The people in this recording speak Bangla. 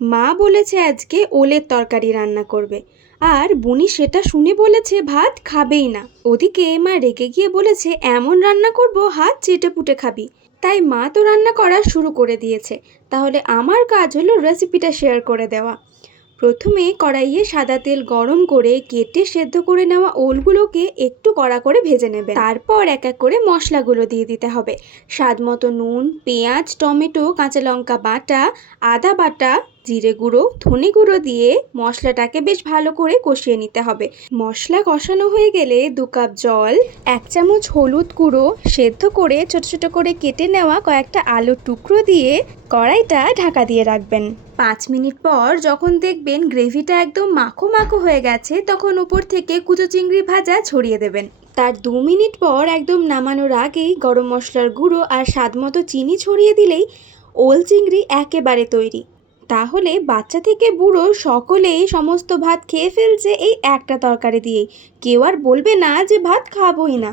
মা বলেছে আজকে ওলের তরকারি রান্না করবে। আর বুনি সেটা শুনে বলেছে ভাত খাবেই না। ওদিকে মা রেগে গিয়ে বলেছে, এমন রান্না করব, হাত চেটে পুটে খাবি। তাই মা তো রান্না করা শুরু করে দিয়েছে। তাহলে আমার কাজ হলো রেসিপিটা শেয়ার করে দেওয়া। প্রথমে কড়াইয়ে সাদা তেল গরম করে কেটে সেদ্ধ করে নেওয়া ওলগুলোকে একটু কড়া করে ভেজে নেবে তারপর এক এক করে মশলাগুলো দিয়ে দিতে হবে। স্বাদ মতো নুন, পেঁয়াজ, টমেটো, কাঁচা লঙ্কা বাটা, আদা বাটা, জিরে গুঁড়ো, ধনে গুঁড়ো দিয়ে মশলাটাকে বেশ ভালো করে কষিয়ে নিতে হবে। মশলা কষানো হয়ে গেলে দু কাপ জল, এক চামচ হলুদ গুঁড়ো সেদ্ধ করে ছোট ছোট করে কেটে নেওয়া কয়েকটা আলুর টুকরো দিয়ে কড়াইটা ঢাকা দিয়ে রাখবেন। পাঁচ মিনিট পর যখন দেখবেন গ্রেভিটা একদম মাখো মাখো হয়ে গেছে, তখন উপর থেকে কুচো চিংড়ি ভাজা ছড়িয়ে দেবেন। তার দু মিনিট পর একদম নামানোর আগেই গরম মশলার গুঁড়ো আর স্বাদ মতো চিনি ছড়িয়ে দিলেই ওল চিংড়ি একেবারে তৈরি। তাহলে বাচ্চা থেকে বুড়ো সকলেই সমস্ত ভাত খেয়ে ফেলছে এই একটা তরকারি দিয়েই। কেউ আর বলবে না যে ভাত খাবোই না।